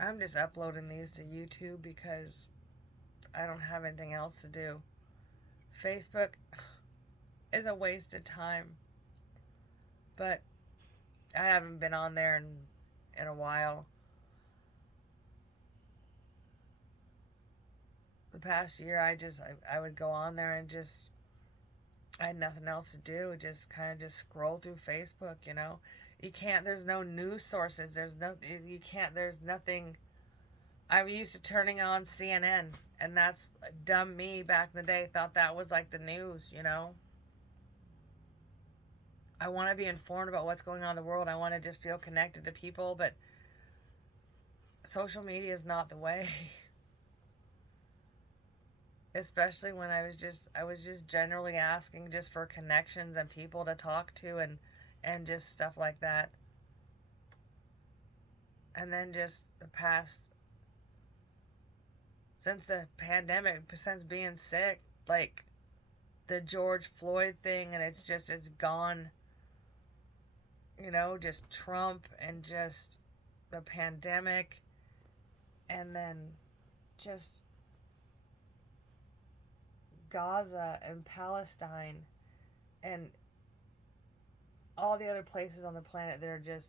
I'm just uploading these to YouTube because I don't have anything else to do. Facebook is a waste of time, but I haven't been on there in a while. The past year, I would go on there and just, I had nothing else to do. Just kind of just scroll through Facebook, You can't, there's no news sources. There's nothing. I'm used to turning on CNN, and that's dumb me back in the day thought that was like the news, I want to be informed about what's going on in the world. I want to just feel connected to people, but social media is not the way. Especially when I was just generally asking just for connections and people to talk to, and just stuff like that. And then just the past, since the pandemic, since being sick, like the George Floyd thing, and it's gone, just Trump and just the pandemic, and then just Gaza and Palestine and all the other places on the planet that are just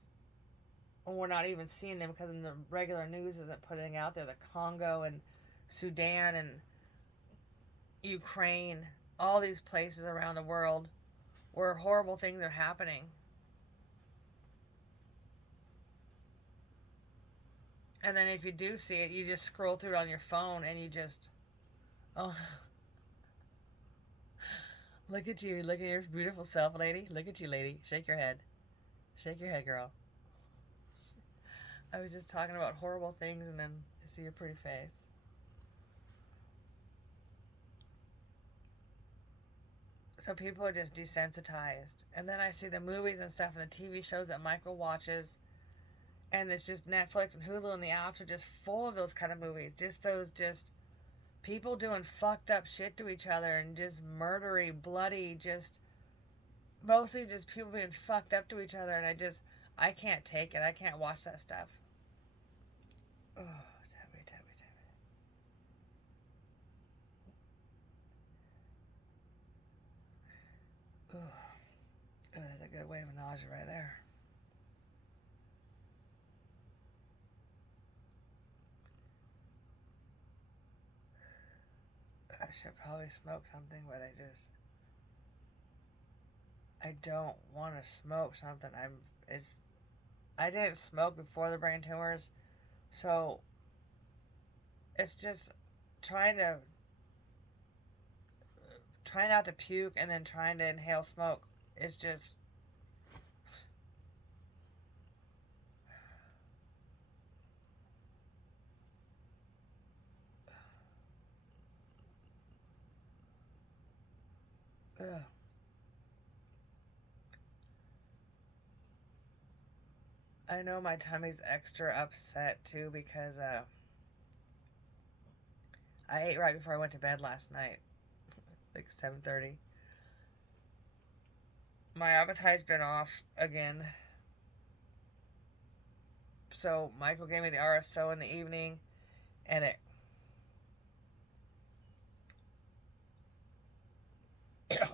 we're not even seeing them because the regular news isn't putting out there. The Congo and Sudan and Ukraine, all these places around the world where horrible things are happening. And then if you do see it, you just scroll through it on your phone and you just, oh, look at you. Look at your beautiful self, lady. Look at you, lady. Shake your head. Shake your head, girl. I was just talking about horrible things and then I see your pretty face. So people are just desensitized. And then I see the movies and stuff and the TV shows that Michael watches. And it's just Netflix and Hulu and the apps are just full of those kind of movies. Just those people doing fucked up shit to each other and just murdery, bloody, just mostly just people being fucked up to each other. And I can't take it. I can't watch that stuff. Oh, Tabby. Oh, that's a good wave of nausea right there. I should probably smoke something, but I don't want to smoke something. I didn't smoke before the brain tumors, so it's just trying not to puke and then trying to inhale smoke. It's just ugh. I know my tummy's extra upset too because I ate right before I went to bed last night, like 7:30. My appetite's been off again. So Michael gave me the RSO in the evening, and it ugh.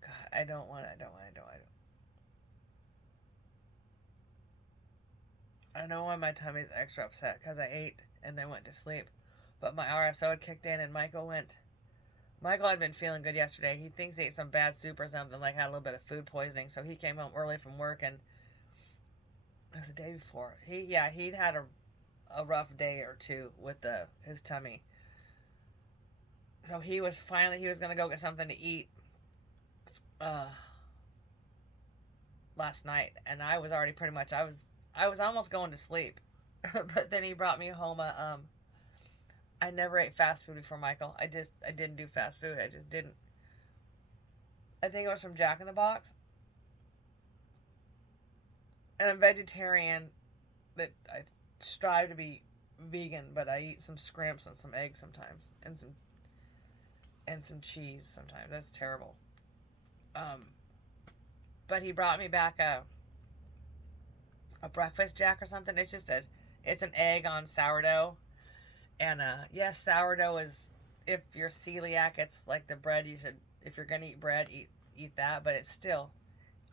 God, I don't want. I know why my tummy's extra upset because I ate and then went to sleep, but my RSO had kicked in and Michael had been feeling good yesterday. He thinks he ate some bad soup or something, like had a little bit of food poisoning. So he came home early from work, and it was the day before. He'd had a rough day or two with his tummy. So he was gonna go get something to eat last night, and I was already pretty much I was almost going to sleep, but then he brought me home I never ate fast food before, Michael. I didn't do fast food. I just didn't. I think it was from Jack in the Box. And I'm vegetarian, that I strive to be vegan, but I eat some scrimps and some eggs sometimes, and some cheese sometimes. That's terrible. But he brought me back a breakfast Jack or something. It's an egg on sourdough, and yes, sourdough is, if you're celiac, it's like the bread you should, if you're gonna eat bread, eat that. But it's still,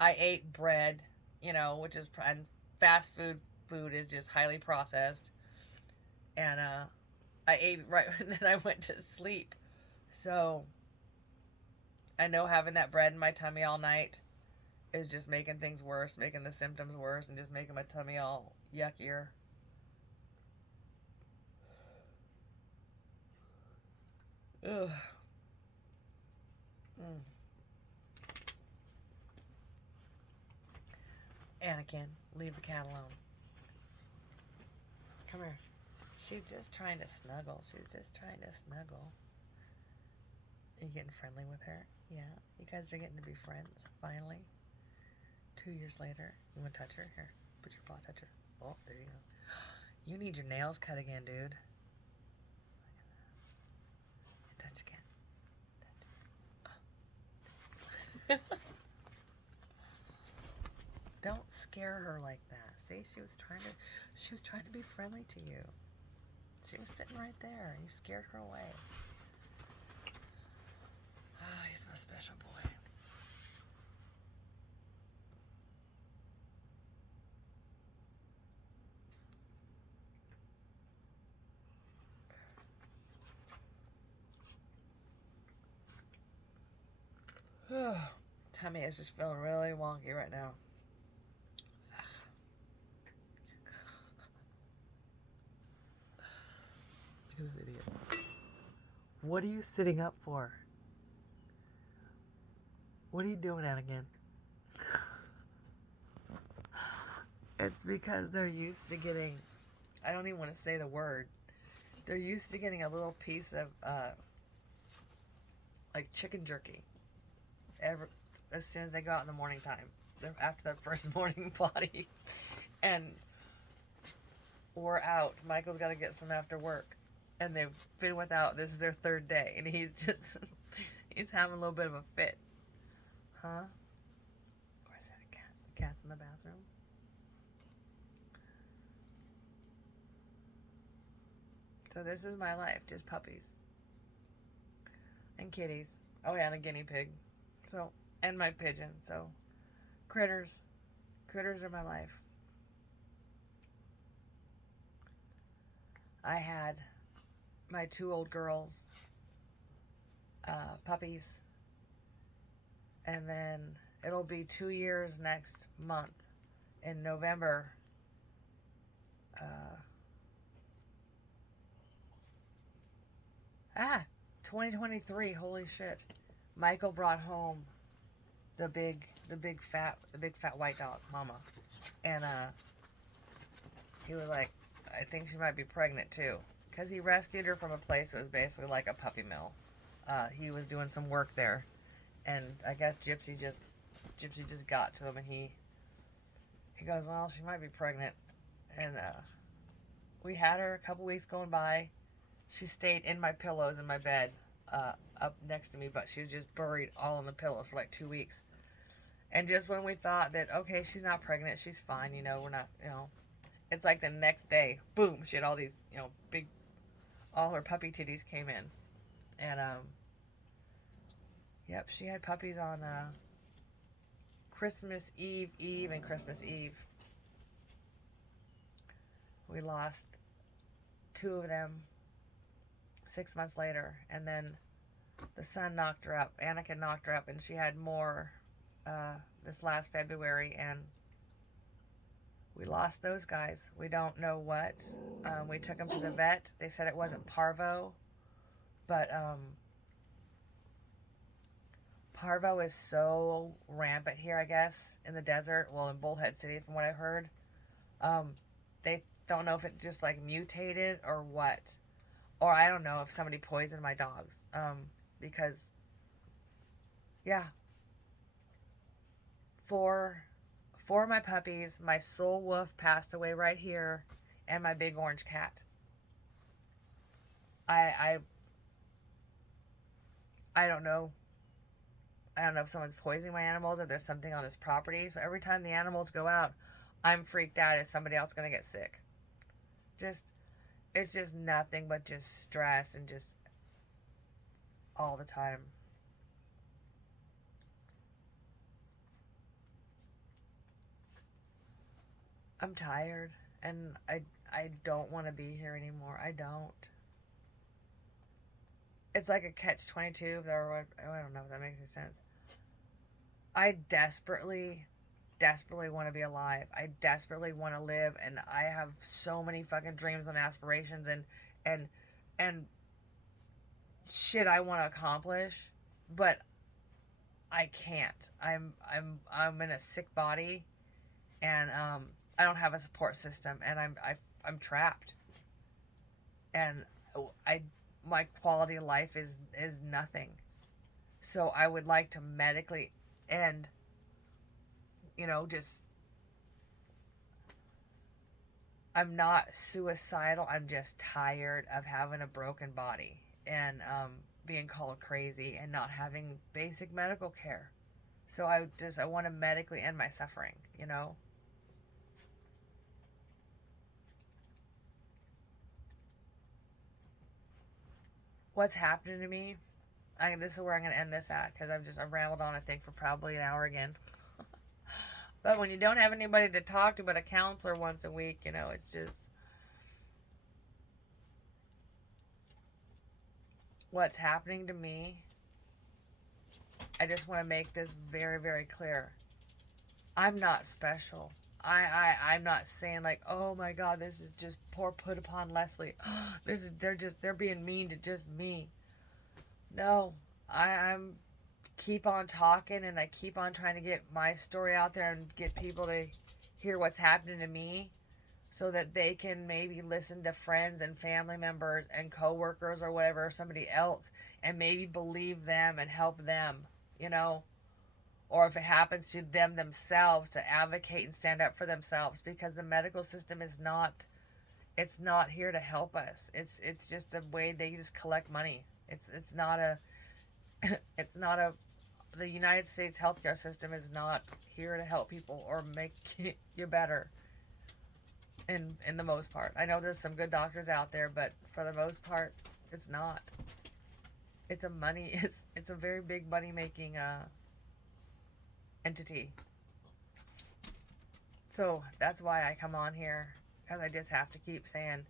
I ate bread, which is, and fast food is just highly processed, and I ate right and then I went to sleep. So I know having that bread in my tummy all night is just making things worse, making the symptoms worse, and just making my tummy all yuckier. Ugh. Anakin, leave the cat alone. Come here. She's just trying to snuggle. Are you getting friendly with her? Yeah. You guys are getting to be friends, finally. 2 years later. You want to touch her? Here. Put your paw, touch her. Oh, there you go. You need your nails cut again, dude. Touch again. Touch. Don't scare her like that. See, she was trying to be friendly to you. She was sitting right there, and you scared her away. Oh, he's my special boy. Tummy is just feeling really wonky right now. Look at this idiot. What are you sitting up for? What are you doing, Anakin? It's because they're used to getting, I don't even want to say the word. They're used to getting a little piece of, like chicken jerky. As soon as they go out in the morning time. After the first morning potty. And we're out. Michael's got to get some after work. And they've been without. This is their third day. And he's having a little bit of a fit. Huh? Or is that a cat? The cat's in the bathroom? So this is my life. Just puppies. And kitties. Oh yeah, and a guinea pig. So, and my pigeon. So, critters. Critters are my life. I had my 2 old girls, puppies, and then it'll be 2 years next month in November. 2023, holy shit. Michael brought home the big fat white dog, Mama. And he was like, I think she might be pregnant too. Because he rescued her from a place that was basically like a puppy mill. He was doing some work there. And I guess Gypsy just got to him, and he goes, well, she might be pregnant. And we had her a couple weeks going by. She stayed in my pillows in my bed up next to me, but she was just buried all in the pillows for like 2 weeks. And just when we thought that, okay, she's not pregnant, she's fine, we're not, it's like the next day, boom, she had all these, big, all her puppy titties came in. And, yep, she had puppies on Christmas Eve and Christmas Eve. We lost 2 of them 6 months later, and then the son knocked her up. Anakin knocked her up, and she had more this last February, and we lost those guys. We don't know what. We took them to the vet. They said it wasn't parvo, but parvo is so rampant here, I guess, in the desert. Well, in Bullhead City, from what I heard. They don't know if it just like mutated or what. Or I don't know if somebody poisoned my dogs. Because, yeah. 4 of my puppies, my soul wolf passed away right here, and my big orange cat. I don't know. I don't know if someone's poisoning my animals, if there's something on this property. So every time the animals go out, I'm freaked out. Is somebody else going to get sick? It's just nothing but just stress and just all the time. I'm tired, and I don't want to be here anymore. I don't. It's like a catch-22, or I don't know if that makes any sense. I desperately want to be alive. I desperately want to live, and I have so many fucking dreams and aspirations and shit I want to accomplish, but I can't. I'm in a sick body, and I don't have a support system, and I'm trapped, and my quality of life is nothing. So I would like to medically end, just, I'm not suicidal. I'm just tired of having a broken body and being called crazy and not having basic medical care. So I want to medically end my suffering, what's happening to me, this is where I'm going to end this at, because I've rambled on, I think, for probably an hour again. But when you don't have anybody to talk to but a counselor once a week, it's just, what's happening to me, I just want to make this very, very clear. I'm not special. I'm not saying like, oh my God, this is just poor put upon Leslie. They're being mean to just me. No, I'm keep on talking, and I keep on trying to get my story out there and get people to hear what's happening to me, so that they can maybe listen to friends and family members and coworkers or whatever, somebody else, and maybe believe them and help them, or if it happens to them themselves, to advocate and stand up for themselves, because the medical system is not, it's not here to help us. It's just a way they just collect money. It's not a it's not a the United States healthcare system is not here to help people or make you better. In the most part, I know there's some good doctors out there, but for the most part, it's not. It's a very big money making entity. So that's why I come on here, because I just have to keep saying,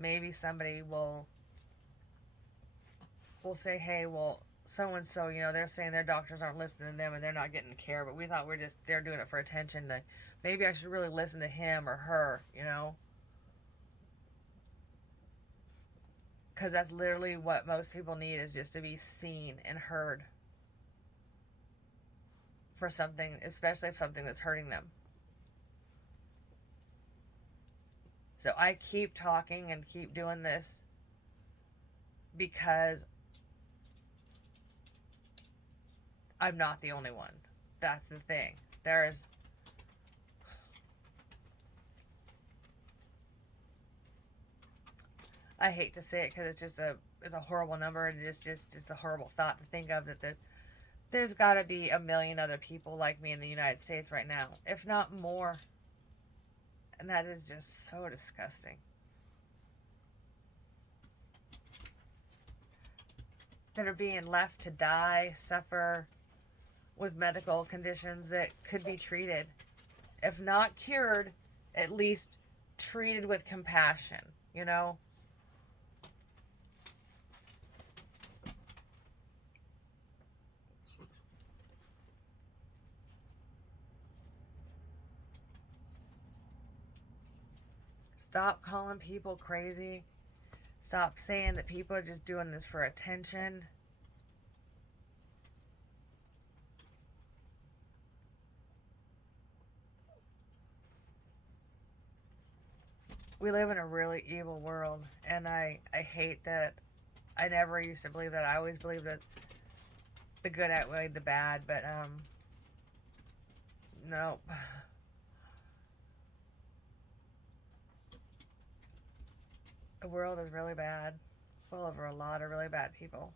maybe somebody will say, hey, well, so and so, they're saying their doctors aren't listening to them and they're not getting care, but we thought they're doing it for attention. Maybe I should really listen to him or her, because that's literally what most people need, is just to be seen and heard for something, especially if something that's hurting them. So I keep talking and keep doing this because I'm not the only one. That's the thing. I hate to say it because it's a horrible number, and it's just a horrible thought to think of, that there's got to be 1 million other people like me in the United States right now, if not more. And that is just so disgusting. That are being left to die, suffer with medical conditions that could be treated. If not cured, at least treated with compassion, Stop calling people crazy. Stop saying that people are just doing this for attention. We live in a really evil world, and I hate that. I never used to believe that. I always believed that the good outweighed the bad, but no. The world is really bad, full of a lot of really bad people.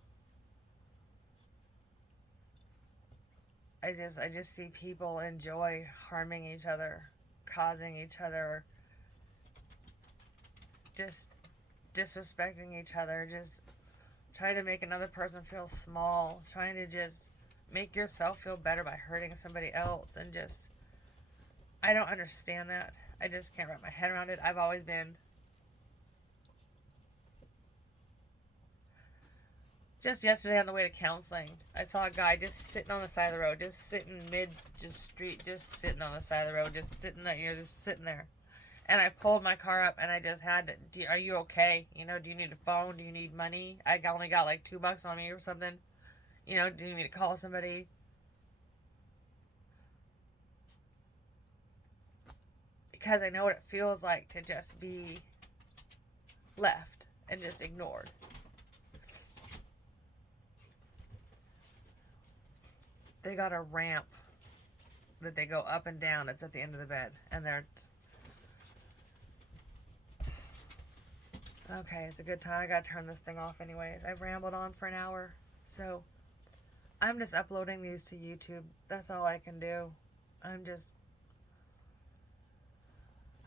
I just see people enjoy harming each other, causing each other, just disrespecting each other, just trying to make another person feel small, trying to just make yourself feel better by hurting somebody else, and just, I don't understand that. I just can't wrap my head around it. I've always been just yesterday on the way to counseling, I saw a guy just sitting on the side of the road, just sitting street, just sitting on the side of the road, just sitting there, just sitting there. And I pulled my car up, and I just had to, are you okay? Do you need a phone? Do you need money? I only got like $2 on me or something. Do you need to call somebody? Because I know what it feels like to just be left and just ignored. They got a ramp that they go up and down. It's at the end of the bed. And they're... Okay, it's a good time. I gotta turn this thing off anyways. I've rambled on for an hour. So, I'm just uploading these to YouTube. That's all I can do. I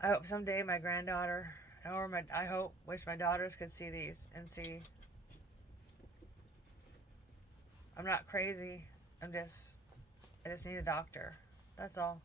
hope someday my granddaughter, wish my daughters could see these and see I'm not crazy. I just need a doctor. That's all.